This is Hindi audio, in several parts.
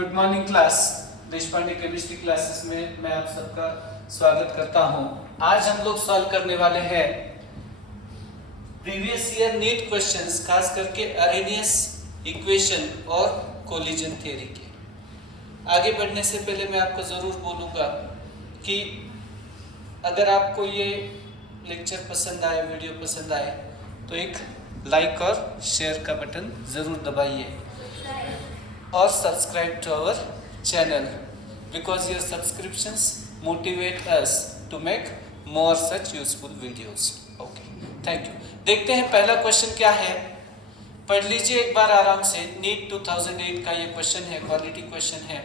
Good morning class. Deshpande chemistry classes में मैं आप सबका स्वागत करता हूं। आज हम लोग सॉल्व करने वाले हैं प्रीवियस ईयर नीट क्वेश्चंस, खास करके अरेनियस इक्वेशन और कोलिजन थ्योरी के। आगे बढ़ने से पहले मैं आपको ज़रूर बोलूँगा कि अगर आपको ये लेक्चर पसंद आए, वीडियो पसंद आए, तो एक लाइक और शेयर का बटन ज़रूर दबाइए और subscribe to our channel because your subscriptions motivate us to make more such useful videos. Okay, thank you. देखते हैं पहला क्वेश्चन क्या है, पढ़ लीजिए एक बार आराम से। नीट 2008 का ये क्वेश्चन है, क्वालिटी क्वेश्चन है।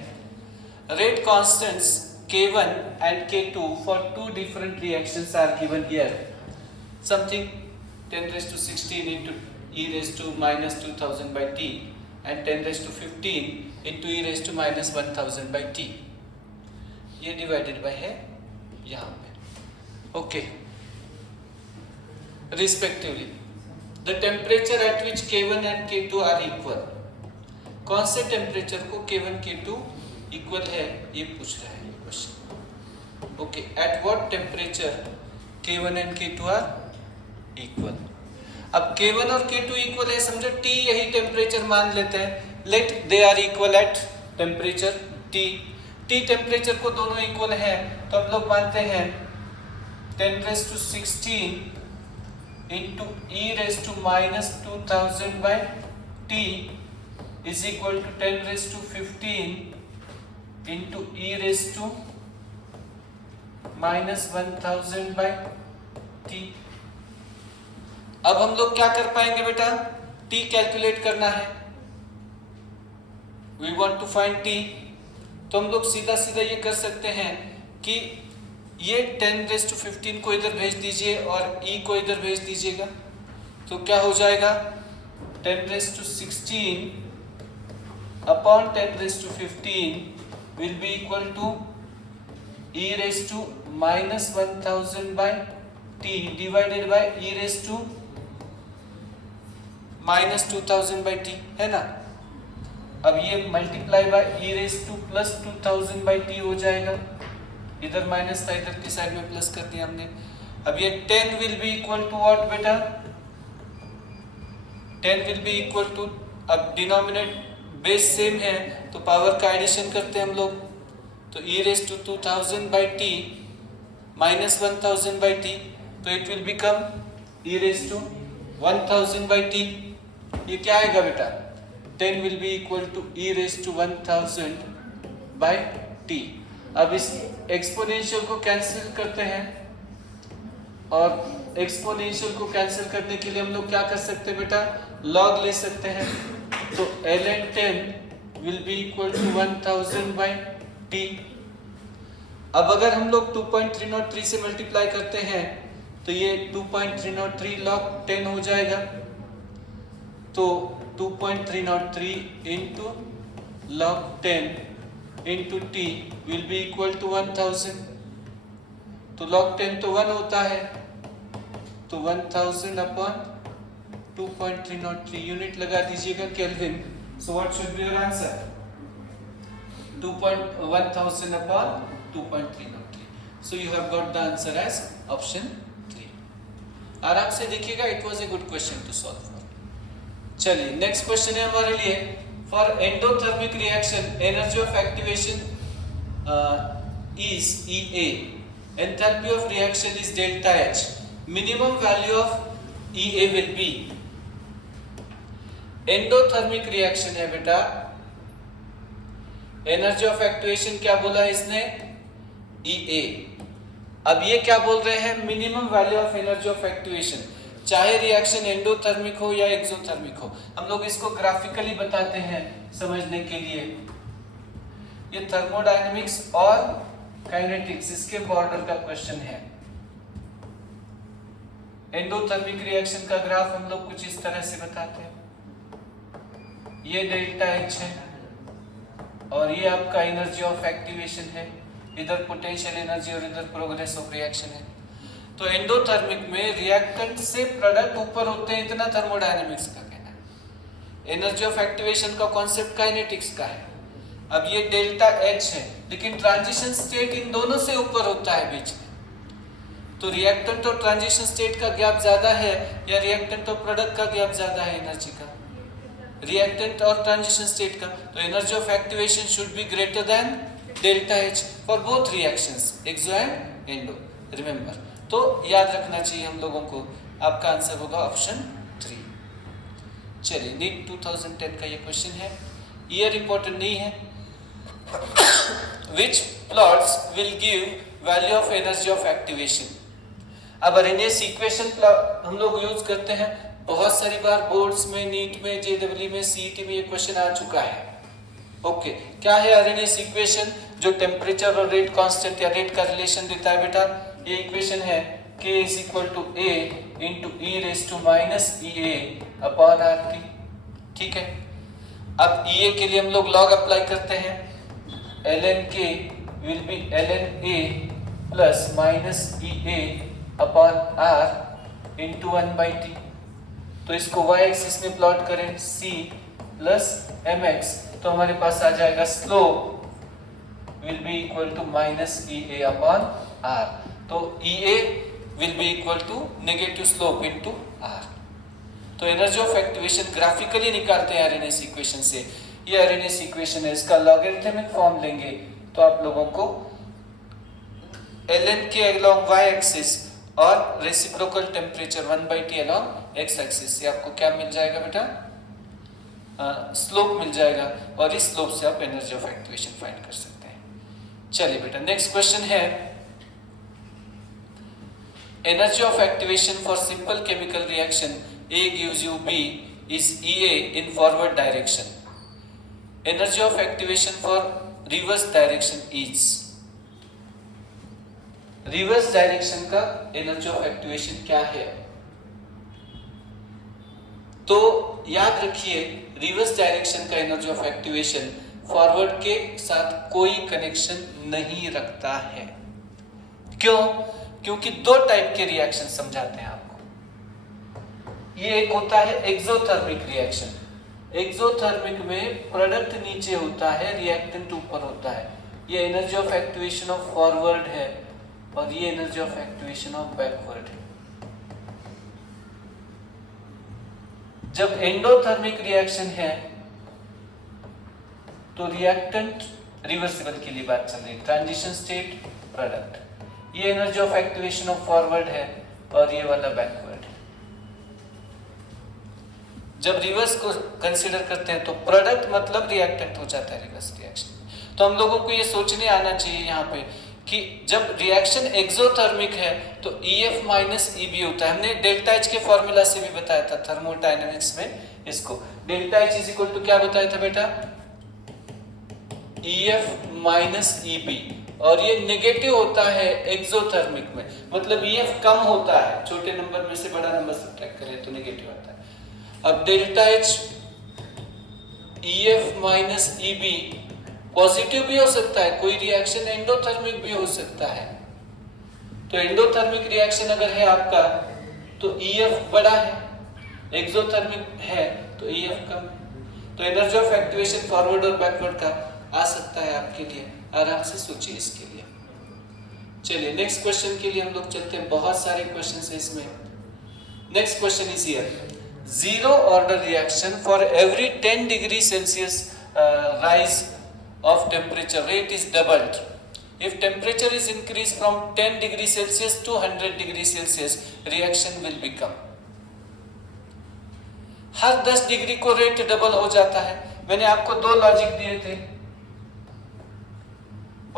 Rate constants K1 and K2 for two different reactions are given here. Something 10 raised to 16 into e raised to minus 2000 by t and 10 raised to 15 into e raised to minus 1000 by t. ये डिवाइडेड बाय है यहाँ पे। Okay, respectively the temperature at which K1 and K2 are equal. कौन से टेम्परेचर को K1 K2 इक्वल है ये पूछ रहा है ये question. Okay, at what temperature K1 and K2 are equal. अब K1 और K2 इक्वल है, समझो T यही टेम्परेचर मान लेते हैं। Let they are equal at temperature T temperature को दोनों इक्वल है, तो हम लोग मानते हैं 10 raised to 16 into e raised to minus 2000 by t is equal to 10 raised to 15 into e raised to minus 1000 by t। अब हम लोग क्या कर पाएंगे बेटा, t कैलकुलेट करना है। We want to find t, तो हम लोग सीधा सीधा ये कर सकते हैं कि ये 10 raised to 15 को इधर भेज दीजिए और e को इधर भेज दीजिएगा, तो क्या हो जाएगा 10 raised to 16 upon 10 raised to 15 will be equal to e raised to minus 1000 by t divided by e raised to minus 2000 by t, है ना। अब ये multiply by e raise two plus 2000 by t हो जाएगा। इधर माइनस था, इधर की साइड में प्लस कर दिया हमने। अब ये 10 will be equal to what बेटा, 10 विल बी इक्वल टू, अब डिनोमिनेट बेस सेम है तो पावर का एडिशन करते हैं हम लोग, तो e raise to 2000 by t minus 1000 by t, तो it will become e raise to 1000 by t। ये क्या आएगा बेटा, 10 will be equal to e raised to 1000 by t। अब इस एक्सपोनेंशियल को कैंसिल करते हैं, और एक्सपोनेंशियल को कैंसिल करने के लिए हम लोग क्या कर सकते हैं बेटा, लॉग ले सकते हैं। तो ln 10 will be equal to 1000 by t। अब अगर हम लोग 2.303 से मल्टीप्लाई करते हैं तो ये 2.303 log 10 हो जाएगा, तो 2.303 into log 10 into t will be equal to 1000। तो log 10 तो 1 होता है, तो 1000 अपॉन 2.303 यूनिट लगा दीजिएगा kelvin. So what should be your answer, 1000 upon 2.303। So you have got the answer as option 3। आराम से देखिएगा, it was a good question to solve. चलिए नेक्स्ट क्वेश्चन है हमारे लिए, for endothermic reaction energy of activation is EA, enthalpy of reaction is delta H, minimum value of EA will be. Endothermic reaction है बेटा, एनर्जी ऑफ एक्टिवेशन क्या बोला है इसने, EA। अब ये क्या बोल रहे हैं, minimum value of energy of activation, चाहे रिएक्शन एंडोथर्मिक हो या एक्सोथर्मिक हो। हम लोग इसको ग्राफिकली बताते हैं समझने के लिए। ये थर्मोडायनेमिक्स और काइनेटिक्स इसके बॉर्डर का क्वेश्चन है। एंडोथर्मिक रिएक्शन का ग्राफ हम लोग कुछ इस तरह से बताते हैं। ये डेल्टा H है और ये आपका एनर्जी ऑफ एक्टिवेशन है, इधर पोटेंशियल एनर्जी और इधर प्रोग्रेस ऑफ रिएक्शन है। तो एंडोथर्मिक में रिएक्टेंट से प्रोडक्ट ऊपर होते हैं, इतना थर्मोडायनेमिक्स का कहना है। एनर्जी ऑफ एक्टिवेशन का कॉन्सेप्ट काइनेटिक्स का है। अब ये डेल्टा H है, लेकिन ट्रांजिशन स्टेट इन दोनों से ऊपर होता है बीच में, तो रिएक्टेंट और ट्रांजिशन स्टेट का गैप ज्यादा है या रिएक्टेंट और प्रोडक्ट का गैप ज्यादा है एनर्जी का? रिएक्टेंट और ट्रांजिशन स्टेट का। तो energy of activation should be greater than delta H for both reactions, exo and endo, remember. तो याद रखना चाहिए हम लोगों को, आपका आंसर होगा ऑप्शन 3। चलिए, नीट 2010 का ये क्वेश्चन है, ईयर इंपॉर्टेंट नहीं है। Which plots will give value of energy of activation? अब अरेनियस इक्वेशन हम लोग यूज करते हैं बहुत सारी बार, बोर्ड्स में, नीट में, जेडब्ल्यू में, सीईटी में ये क्वेश्चन आ चुका है। ओके, क्या है अरेनियस इक्वेशन? जो टेम्परेचर और रेट कांस्टेंट या रेट का रिलेशन देता है बेटा, ये इक्वेशन है K is equal to A into e raised to minus EA upon RT। ठीक है, अब EA के लिए हम लोग लॉग अप्लाई करते हैं, ln K will be ln A plus minus EA upon R into 1 by T। तो इसको y एक्सिस में प्लॉट करें C plus mx, तो हमारे पास आ जाएगा slope will be equal to minus EA upon R। तो EA will be equal to negative slope into R। तो एनर्जी ऑफ एक्टिवेशन ग्राफिकली निकालते हैं आरएनएस इक्वेशन से। ये आरएनएस इक्वेशन है, इसका लॉगरिथमिक फॉर्म लेंगे तो आप लोगों को ln K along y axis और reciprocal temperature 1/T along x axis से आपको क्या मिल जाएगा बेटा? स्लोप मिल जाएगा, और इस स्लोप से आप एनर्जी ऑफ एक्टिवेशन फाइंड कर सकते हैं। चलिए बेटा, नेक्स्ट क्वेश्चन है, energy of activation for simple chemical reaction A gives you B is EA in forward direction. Energy of activation for reverse direction is, reverse direction का एनर्जी ऑफ एक्टिवेशन क्या है? तो याद रखिए, रिवर्स डायरेक्शन का एनर्जी ऑफ एक्टिवेशन फॉरवर्ड के साथ कोई कनेक्शन नहीं रखता है। क्यों? क्योंकि दो टाइप के रिएक्शन समझाते हैं आपको। ये एक होता है एक्सोथर्मिक रिएक्शन, एक्सोथर्मिक में प्रोडक्ट नीचे होता है, रिएक्टेंट ऊपर होता है। ये energy of activation of forward है और ये energy of activation of backward है। जब एंडोथर्मिक रिएक्शन है तो रिएक्टेंट रिवर्सिबल के लिए बात चल रही है, ट्रांजिशन स्टेट प्रोडक्ट, ये energy of activation of forward है और ये वाला बैकवर्ड है। जब रिवर्स को कंसीडर करते हैं तो प्रोडक्ट मतलब रिएक्टेंट हो जाता है रिवर्स रिएक्शन। तो हम लोगों को ये सोचने आना चाहिए यहाँ पे कि जब रिएक्शन एक्सोथर्मिक है तो EF माइनस EB होता है। हमने डेल्टा H के फॉर्मूला से भी बताया था थर्मोडायनेमिक्स में इसको। Delta H is equal to क्या बताया था बेटा? EF माइनस EB, और ये नेगेटिव होता है एक्सोथर्मिक में, मतलब EF कम होता है, छोटे नंबर में से बड़ा नंबर सब्ट्रैक्ट करें तो नेगेटिव आता है। अब delta H EF minus EB positive भी हो सकता है, कोई रिएक्शन एंडोथर्मिक भी हो सकता है। तो एंडोथर्मिक रिएक्शन अगर है आपका तो EF बड़ा है, एक्सोथर्मिक है तो EF कम है। तो एनर्जी ऑफ एक्टिवेशन फॉरवर्ड और बैकवर्ड का आ सकता है आपके लिए, आराम से सोचिए इसके लिए। चलिए नेक्स्ट क्वेश्चन के लिए हम लोग चलते हैं, बहुत सारे क्वेश्चन है इसमें। Next question is here, zero order reaction for every 10 degree Celsius rise of temperature rate is doubled. If temperature is increased from 10 degree Celsius to 100 degree Celsius, reaction will become। Her 10 degree को रेट डबल हो जाता है। मैंने आपको दो लॉजिक दिए थे।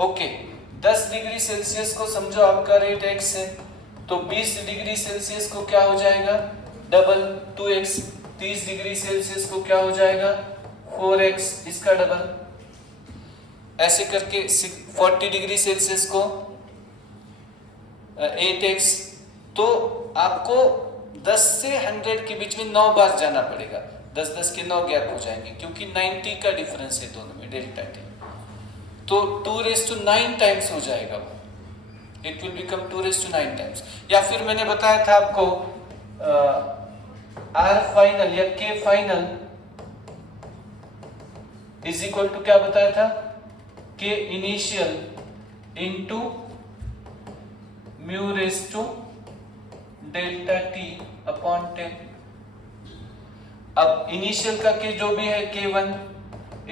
ओके, 10 डिग्री सेल्सियस को समझो आपका रेट x है, तो 20 डिग्री सेल्सियस को क्या हो जाएगा? Double 2x। 30 डिग्री सेल्सियस को क्या हो जाएगा? 4x, इसका डबल। ऐसे करके 40 डिग्री सेल्सियस को 8x। तो आपको 10 से 100 के बीच में 9 बार जाना पड़ेगा, 10-10 के 9 गैप हो जाएंगे, क्योंकि 90 का डिफरेंस है दोनों में, डेल्टा टी। तो 2⁹ टाइम्स हो जाएगा वो, इट विल बिकम 2⁹ टाइम्स। या फिर मैंने बताया था आपको R फाइनल या K final is equal to क्या बताया था, k initial into mu raise to delta T upon 10। अब इनिशियल का के जो भी है K1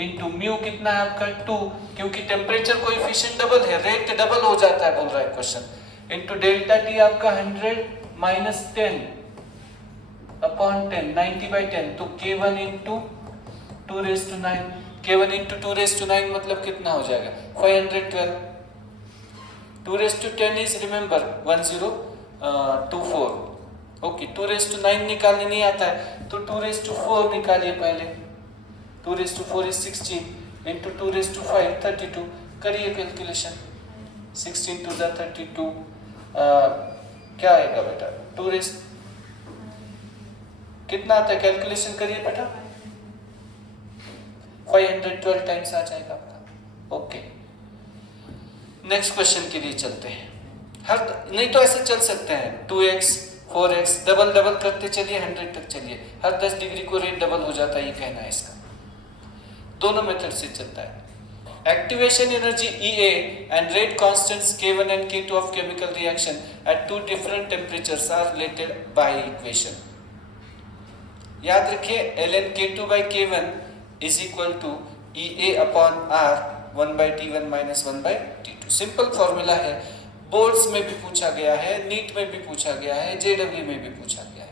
इंटू म्यू कितना है आपका 2, क्योंकि टेम्परेचर कोएफिशिएंट डबल है, रेट डबल हो जाता है बोल रहा है क्वेश्चन, इंटू डेल्टा टी आपका 100 माइनस 10 अपॉन 10, 90/10, तो K1 इंटू 2⁹, K1 इंटू 2⁹ मतलब कितना हो जाएगा 512, 2⁻10 इज रिमेंबर 1024, ओके 2⁹ निकालने नहीं आता है तो 2⁴ निकालिए पहले, 2⁴ इज 16 इंटू 2⁵ 32, करिए कैलकुलेशन, 16 टू द 32 क्या आएगा बेटा, कितना आता है, कैलकुलेशन करिए बेटा, 512 टाइम्स आ जाएगा आपका। ओके नेक्स्ट क्वेश्चन के लिए चलते हैं। हर नहीं तो ऐसे चल सकते हैं 2x 4x डबल डबल करते चलिए 100 तक चलिए, हर 10 डिग्री को रेट डबल हो जाता है, ये कहना है इसका। दोनों मेथड से चलता है। Activation energy EA and rate constants K1 and K2 of chemical reaction at two different temperatures are related by equation. याद रखिए ln K2 by K1 is equal to EA upon R 1/T1 minus 1/T2। Simple formula है, बोर्ड्स में भी पूछा गया है, नीट में भी पूछा गया है, JW में भी पूछा गया है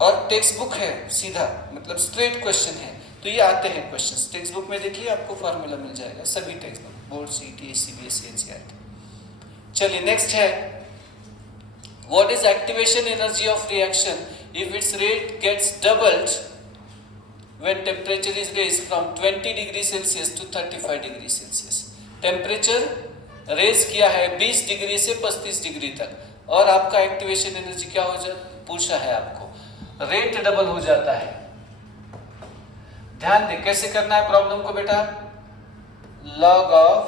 और टेक्स्ट बुक है, सीधा मतलब स्ट्रेट क्वेश्चन है, तो ये आते हैं क्वेश्चंस। टेक्स्ट बुक में देखिए आपको फॉर्मूला मिल जाएगा, सभी textbook, board CT CBSE NCERT। चलिए नेक्स्ट है, what is activation energy of reaction if it's rate gets doubled when temperature is raised from 20 degree Celsius to 35 degree Celsius. Temperature raise किया है 20 डिग्री से 35 डिग्री तक और आपका एक्टिवेशन एनर्जी क्या हो जाता, पूछा है आपको, रेट डबल हो जाता है। ध्यान दे कैसे करना है प्रॉब्लम को बेटा, log of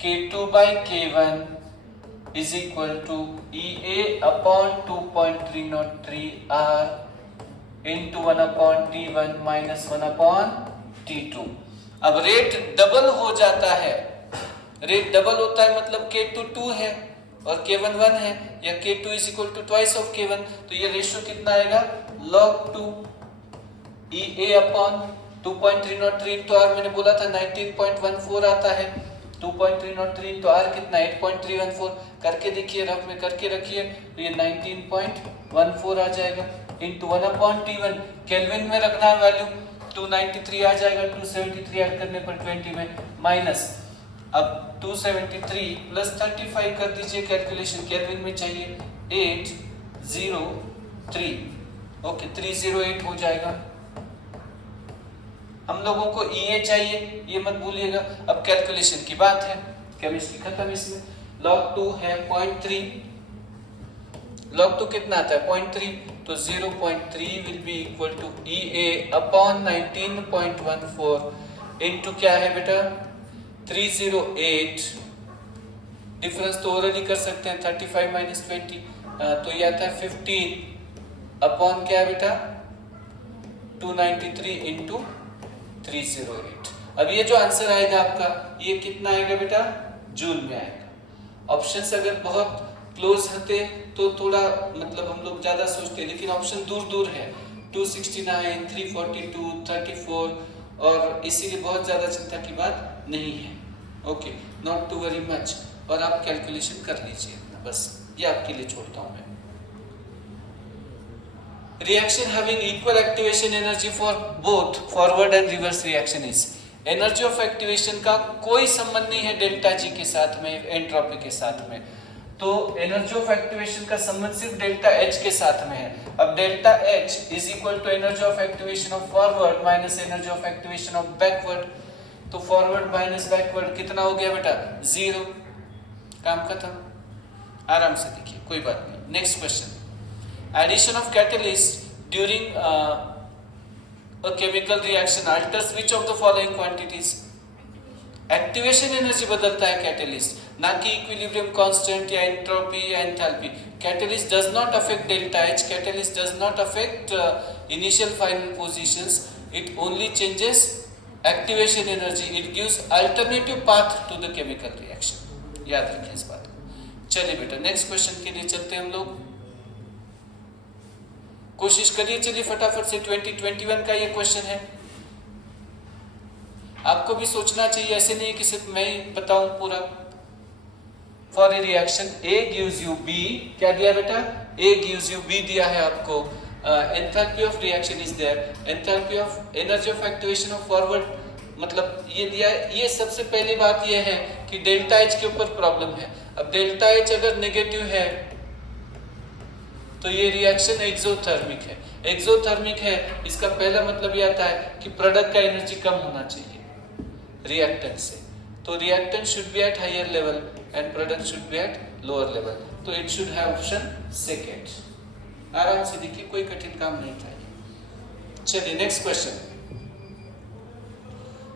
K2 by K1 is equal to EA upon 2.303 R into 1 upon T1 minus 1 upon T2। अब रेट डबल हो जाता है, रेट डबल होता है मतलब K2 2 है और K1 1 है, या K2 is equal to twice of K1, तो ये रेशियो कितना आएगा log 2 EA अपॉन 2.303 तो R मैंने बोला था 19.14 आता है, 2.303 तो R कितना 8.314, करके देखिए, रफ में करके रखिए, तो ये 19.14 आ जाएगा इंटू 1 अपॉन T1, केल्विन में रखना है वैल्यू, 293 आ जाएगा, 273 ऐड करने पर 20 में माइनस, अब 273 प्लस 35 कर दीजिए कैलकुलेशन, केल्विन में चाहिए 803, ओके 308 हो जाएगा। हम लोगों को EA चाहिए, ये मत भूलिएगा। अब कैलकुलेशन की बात है, केमिस्ट्री खत्म इसमें। log 2 है 0.3, log 2 कितना आता है 0.3, तो 0.3 will be equal to EA upon 19.14 into क्या है बेटा 308, डिफरेंस तो ओरली कर सकते हैं, 35 माइनस 20 तो ये आता है 15 अपॉन क्या है बेटा 293 इंटू 308। अब ये जो आंसर आएगा आपका, ये कितना आएगा बेटा जूल में आएगा। ऑप्शंस अगर बहुत क्लोज होते तो थोड़ा मतलब हम लोग ज्यादा सोचते, लेकिन ऑप्शन दूर दूर है, 269, 342, 34, और इसीलिए बहुत ज्यादा चिंता की बात नहीं है। Okay, not to worry much, और आप कैलकुलेशन कर लीजिए, बस ये आपके लिए छोड़ता हूं मैं। Reaction having equal activation energy for both forward and reverse reaction is, energy of activation का कोई संबंध नहीं है डेल्टा जी के साथ में, एंट्रोपी के साथ में, तो एनर्जी ऑफ एक्टिवेशन का संबंध सिर्फ डेल्टा एच के साथ में है। अब delta H is equal to energy of activation of forward minus energy of activation of backward, तो फॉरवर्ड माइनस बैकवर्ड कितना हो गया बेटा 0, काम खत्म, आराम से देखिए कोई बात नहीं। Next question, addition of catalyst during a chemical reaction alters which of the following quantities? Activation energy बदलता है कैटलिस्ट, ना कि इक्विलिब्रियम कांस्टेंट या एंट्रोपी या enthalpy. Catalyst does not affect delta H, catalyst does not affect initial final positions, it only changes activation energy, it gives alternative path to the chemical reaction. याद रखें इस बात को। चलिए बेटा नेक्स्ट क्वेश्चन के लिए चलते हैं हम लोग। कोशिश करिए, चलिए फटाफट से 2021 का ये क्वेश्चन है। आपको भी सोचना चाहिए, ऐसे नहीं है कि सिर्फ मैं ही बताऊं पूरा। For a reaction A gives you B, क्या दिया बेटा? ए गिव्स यू बी दिया है आपको। Enthalpy of reaction is there, enthalpy of energy of activation of forward मतलब ये दिया है। ये सबसे पहली बात ये है कि डेल्टा एच के ऊपर प्रॉब्लम है। अब डेल्टा एच अगर नेगेटिव है तो ये रिएक्शन एक्सोथर्मिक है। एक्सोथर्मिक है इसका पहला मतलब ये आता है कि प्रोडक्ट का एनर्जी कम होना चाहिए रिएक्टेंट से, तो reactant should be at higher level and product should be at lower level, तो it should have option second. आराम से देखिए, कोई कठिन काम नहीं था ये। चलिए next question.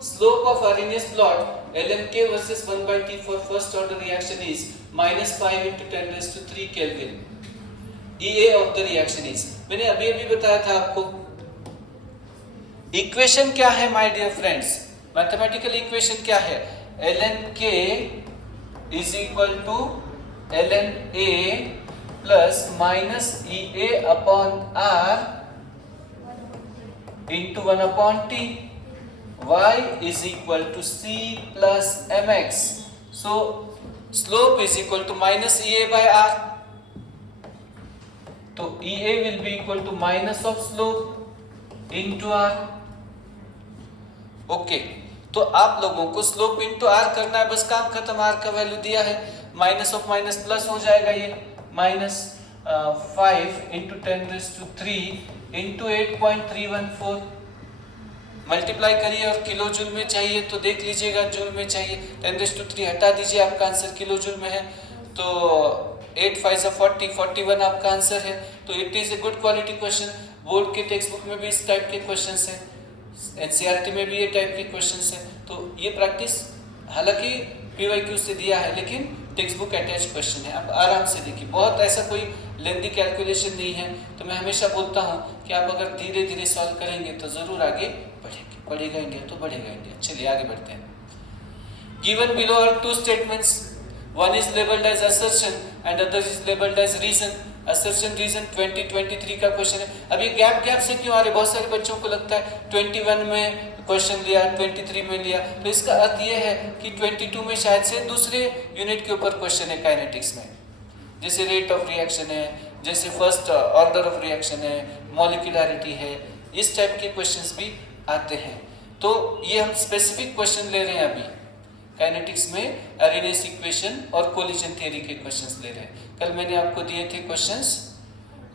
Slope of Arrhenius plot lnk versus 1/t for first order reaction is -5 × 10⁻³ kelvin. EA of the reaction is, मैंने अभी बताया था आपको। इक्वेशन क्या है my dear friends? Mathematical equation क्या है? lnk is equal to lna plus -EA upon r into 1/t, y is equal to c plus mx। So slope is equal to -EA by r, तो EA will be equal to minus of slope into r। Okay, तो आप लोगों को स्लोप इंटू r करना है, बस काम खत्म। r का वैल्यू दिया है, माइनस ऑफ माइनस प्लस हो जाएगा, ये -5 × 10⁻³ इंटू 8.314। मल्टीप्लाई करिए, और किलो जूल में चाहिए तो देख लीजिएगा, जूल में चाहिए 10⁻³ हटा दीजिए, आपका आंसर किलो जूल में है, तो 8 5 40 41 आपका आंसर है। तो it is a good quality question. Board के टेक्स्ट बुक में भी इस टाइप के क्वेश्चंस हैं, एनसीईआरटी में भी ये टाइप के क्वेश्चंस हैं। तो ये प्रैक्टिस हालांकि पीवाईक्यू से दिया है, लेकिन टेक्स्ट बुक अटैच क्वेश्चन है। आप आराम से देखिए, बहुत ऐसा कोई लेंथी कैलकुलेशन नहीं है। तो मैं हमेशा बोलता हूँ कि आप अगर धीरे धीरे सॉल्व करेंगे तो जरूर आगे बढ़ेंगे। बढ़ेगा इंडिया तो बढ़ेगा इंडिया। चलिए आगे बढ़ते हैं। Given below are two statements, one is labeled as assertion and other is labeled as reason। assertion reason 2023 का क्वेश्चन है। अब ये गैप से क्यों आ रहे? बहुत सारे बच्चों को लगता है 21 में क्वेश्चन लिया, 23 में लिया, तो इसका अर्थ ये है कि 22 में शायद से दूसरे यूनिट के ऊपर क्वेश्चन है काइनेटिक्स में, जैसे रेट ऑफ रिएक्शन है, जैसे फर्स्ट ऑर्डर ऑफ रिएक्शन है, मॉलिक्यूलरिटी है, इस टाइप के क्वेश्चंस भी आते हैं। तो ये हम स्पेसिफिक क्वेश्चन ले रहे हैं अभी काइनेटिक्स में, आर्हेनियस इक्वेशन और कोलिजन थ्योरी के क्वेश्चंस ले रहे हैं। कल मैंने आपको दिए थे क्वेश्चंस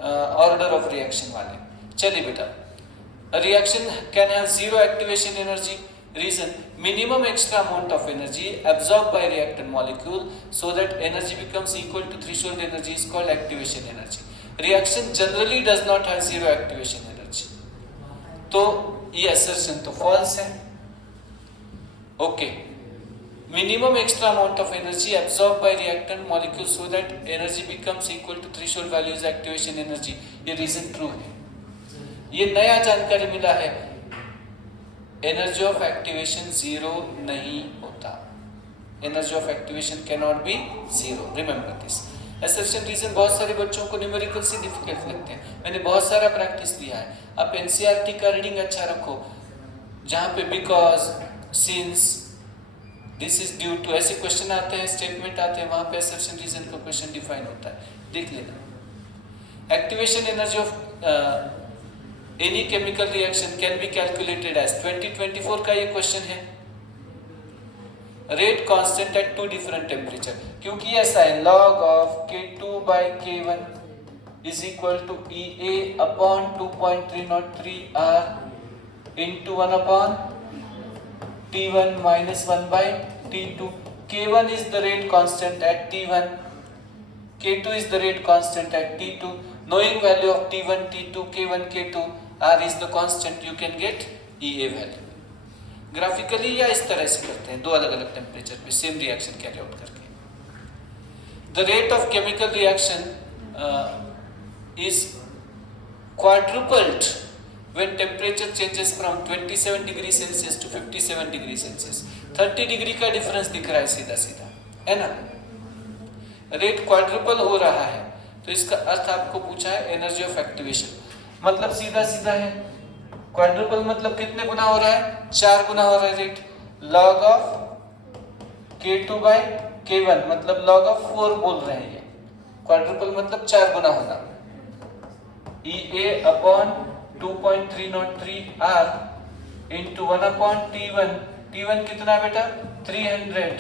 ऑर्डर ऑफ रिएक्शन वाले। चलिए बेटा, reaction can have zero activation energy. Reason, minimum extra amount of energy absorbed by reactant molecule so that energy becomes equal to threshold energy is called activation energy. Reaction generally does not have zero activation energy. तो ये assertion तो false है। Okay, minimum extra amount of energy absorbed by reactant molecule so that energy becomes equal to threshold value is activation energy, ये reason true है। ये नया जानकारी मिला है, एनर्जी ऑफ एक्टिवेशन जीरो नहीं होता। Energy of activation can not be zero, remember this. Assertion reason बहुत सारे बच्चों को न्यूमेरिकल से डिफिकल्ट लगते हैं, मैंने बहुत सारा प्रैक्टिस दिया है। आप एनसीईआरटी का रीडिंग अच्छा रखो, जहाँ पे because, since, this is due to ऐसे क्वेश्चन आते हैं, स्टेटमेंट आते हैं, वहाँ पे असर्शन रीजन का क्वेश्चन डिफाइन होता है, देख लेना। Activation energy of any chemical reaction can be calculated as 2024 का ये क्वेश्चन है। Rate constant at two different temperature, क्योंकि ऐसा है log of K2 by K1 is equal to EA upon 2.303 R into 1 upon T1 minus 1 by T2। K1 is the rate constant at T1, K2 is the rate constant at T2। Knowing value of T1, T2, K1, K2, R is the constant, you can get EA value। Graphically या इस तरह से करते हैं, दो अलग अलग टेम्परेचर पे सेम रिएक्शन कैरी आउट करके। The rate of chemical reaction is quadrupled when temperature changes from 27 degree Celsius to 57 degree Celsius. 30 degree का डिफरेंस दिख रहा है सीधा सीधा, है ना। रेट क्वाड्रुपल हो रहा है, तो इसका अर्थ आपको पूछा है एनर्जी ऑफ एक्टिवेशन, मतलब सीधा सीधा है। क्वाड्रुपल मतलब कितने गुना हो रहा है? 4 गुना हो रहा है rate. Log of K2 bye K1 मतलब लॉग ऑफ 4 बोल रहे हैं ये। क्वाड्रुपल मतलब 4 गुना होना। EA upon 2.303 R into 1 upon T1। T1 कितना है बेटा? 300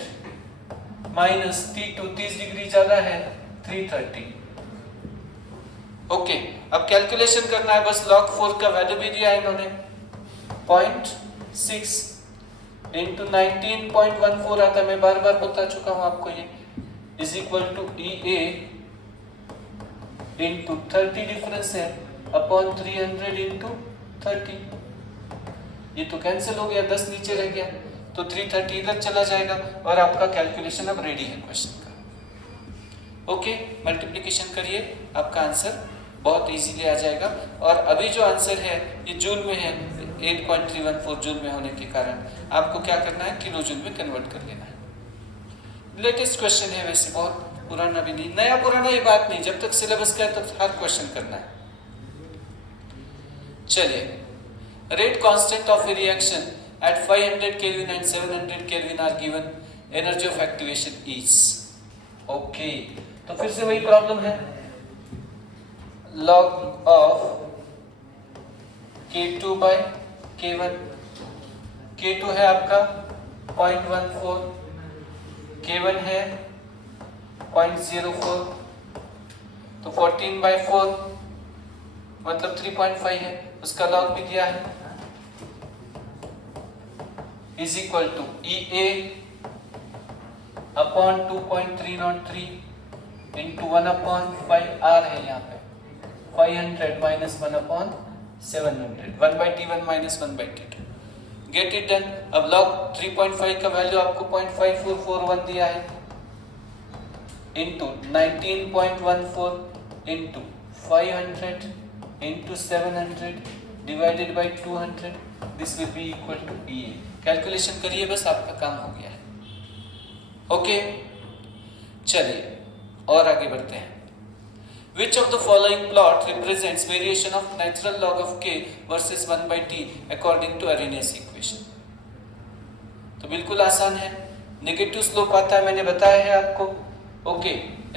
माइनस T2 30 डिग्री ज्यादा है 330। ओके, अब कैलकुलेशन करना है बस। log 4 का वैल्यू भी दिया है इन्होंने 0.6 इंटू 19.14 आता है, मैं बार बार बता चुका हूं आपको ये, is equal to EA into 30 difference है अपॉन 300 इंटू 30। ये तो कैंसिल हो गया, 10 नीचे रह गया, तो 330 इधर चला जाएगा और आपका कैलकुलेशन अब रेडी है क्वेश्चन का। ओके, मल्टीप्लिकेशन करिए, आपका आंसर बहुत इजीली आ जाएगा। और अभी जो आंसर है ये जूल में है, 8.314 जूल में होने के कारण आपको क्या करना है, किलो जूल में कन्वर्ट कर लेना है। लेटेस्ट क्वेश्चन है, वैसे बहुत पुराना भी नहीं, नया पुराना ये बात नहीं, जब तक सिलेबस का है तब हर क्वेश्चन करना है। चलिए, rate constant of A reaction at 500 Kelvin and 700 Kelvin are given, energy of activation is। Okay, तो फिर से वही प्रॉब्लम है, log of K2 by K1। K2 है आपका 0.14, K1 है 0.04, तो 14/4 मतलब 3.5 है, उसका log भी दिया है, is equal to EA upon 2.303 into 1 upon 5R है यहाँ पे 500 minus 1 upon 700, 1/T1 minus 1/T2। Get it done. अब log 3.5 का वैल्यू आपको 0.5441 दिया है into 19.14 into 500 into 700 divided by 200, this will be equal to EA। Calculation करिए, बस आपका काम हो गया है। ओके, चलिए और आगे बढ़ते हैं। Which of the following plot represents variation of natural log of K versus 1/T according to Arrhenius equation? तो बिल्कुल आसान है, नेगेटिव स्लोप आता है, मैंने बताया है आपको। Okay,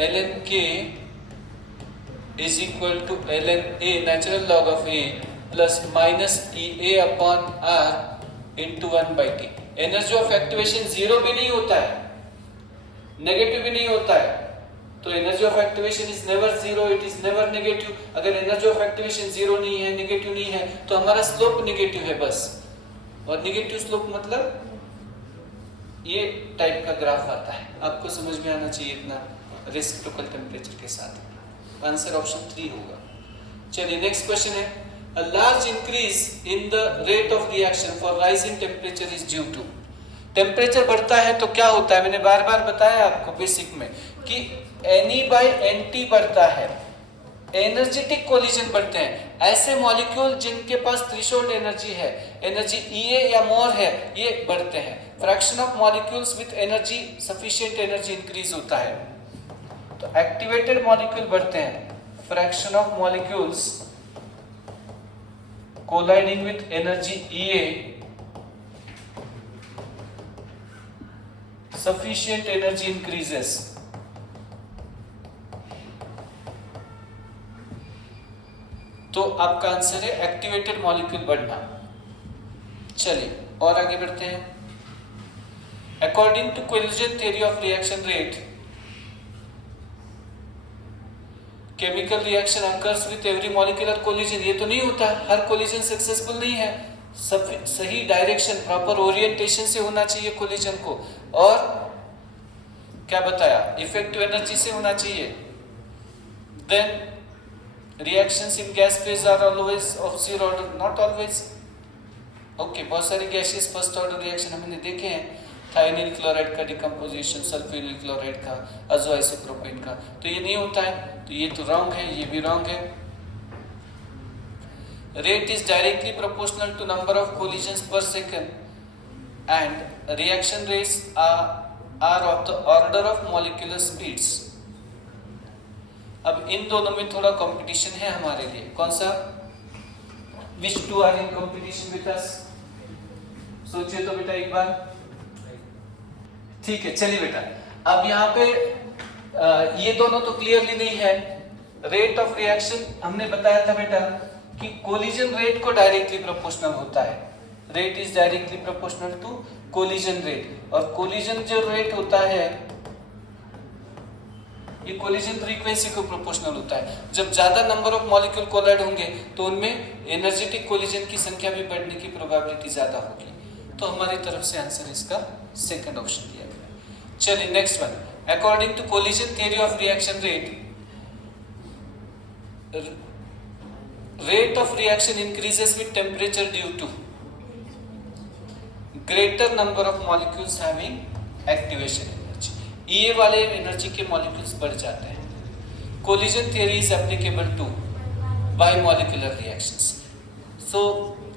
ln K is equal to ln A natural log of A plus minus EA upon R into 1/T। Energy of activation zero भी नहीं होता है, नेगेटिव भी नहीं होता है, तो energy of activation is never zero, it is never negative. अगर एनर्जी ऑफ एक्टिवेशन जीरो नहीं है, नेगेटिव नहीं है, तो हमारा स्लोप नेगेटिव है बस। और नेगेटिव स्लोप मतलब ये टाइप का ग्राफ आता है, आपको समझ में आना चाहिए इतना रेसिप्रोकल टेम्परेचर के साथ। आंसर ऑप्शन 3 होगा। चलिए नेक्स्ट क्वेश्चन है, a large increase in the rate of reaction for rising temperature is due to। Temperature बढ़ता है तो क्या होता है, मैंने बार बार बताया आपको बेसिक में कि Ne/Nt बढ़ता है, एनर्जेटिक कोलिजन बढ़ते हैं। ऐसे मॉलिक्यूल जिनके पास थ्रेशोल्ड एनर्जी है, एनर्जी EA या मोर है, ये बढ़ते हैं। Fraction of molecules with energy sufficient energy increase होता है, तो एक्टिवेटेड मॉलिक्यूल बढ़ते हैं। Fraction of molecules colliding with energy EA sufficient energy increases। तो आपका आंसर है एक्टिवेटेड मॉलिक्यूल बढ़ना। चलिए और आगे बढ़ते हैं। According to collision theory of reaction rate, chemical reaction occurs with every molecular collision. ये तो नहीं होता, हर कोलिजन सक्सेसफुल नहीं है, सही डायरेक्शन प्रॉपर ओरिएंटेशन से होना चाहिए कोलिजन को, और क्या बताया, इफेक्टिव एनर्जी से होना चाहिए। Then reactions in gas phase are always of zero order, not always. Okay, बहुत सारे गैसेस फर्स्ट ऑर्डर रिएक्शन हमने देखे हैं, थायोनिल क्लोराइड का डिकम्पोजिशन, सल्फ्यूरिल क्लोराइड का, अज़ोआइसोप्रोपेन का, तो ये नहीं होता है, तो ये तो रॉन्ग है, ये भी रॉन्ग है। rate is directly proportional to number of collisions per second and reaction rates are of the order of molecular speeds. अब इन दोनों में थोड़ा कंपटीशन है हमारे लिए. कौन सा? Which two are in competition with us? सोचिए तो बेटा एक बार. ठीक है, चलिए बेटा. अब यहाँ पे ये दोनों तो क्लियरली नहीं है. रेट ऑफ रिएक्शन हमने बताया था बेटा कि कोलिजन रेट को डायरेक्टली प्रोपोर्शनल होता है. Rate is directly proportional to collision rate. और कोलिजन जो रेट होता है ये कोलिजन फ्रीक्वेंसी को प्रोपोर्शनल होता है. जब ज्यादा नंबर ऑफ मॉलिक्यूल कोलाइड होंगे तो उनमें एनर्जेटिक कोलिजन की संख्या भी बढ़ने की प्रोबेबिलिटी ज्यादा होगी. तो हमारी तरफ से आंसर इसका सेकंड ऑप्शन दिया गया. चलिए next one. According to collision theory of reaction rate, rate of reaction increases with temperature due to greater number of molecules having activation energy. ये वाले एनर्जी के मॉलिक्यूल्स बढ़ जाते हैं. Collision theory is applicable to bimolecular reactions. So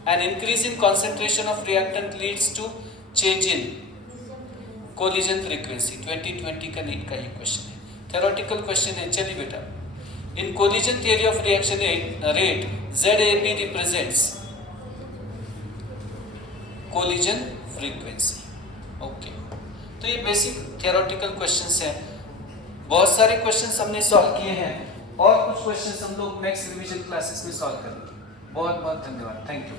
an increase in concentration of reactant leads to change in collision frequency. 2020 का नीट का ये क्वेश्चन है. Theoretical question है. चलिए बेटा. In collision theory of reaction rate, ZAP represents collision frequency. Okay. तो ये बेसिक theoretical questions हैं. बहुत सारे questions हमने सॉल्व किए हैं और कुछ questions हम लोग नेक्स्ट रिवीजन क्लासेस में सॉल्व करेंगे. बहुत बहुत धन्यवाद. Thank you.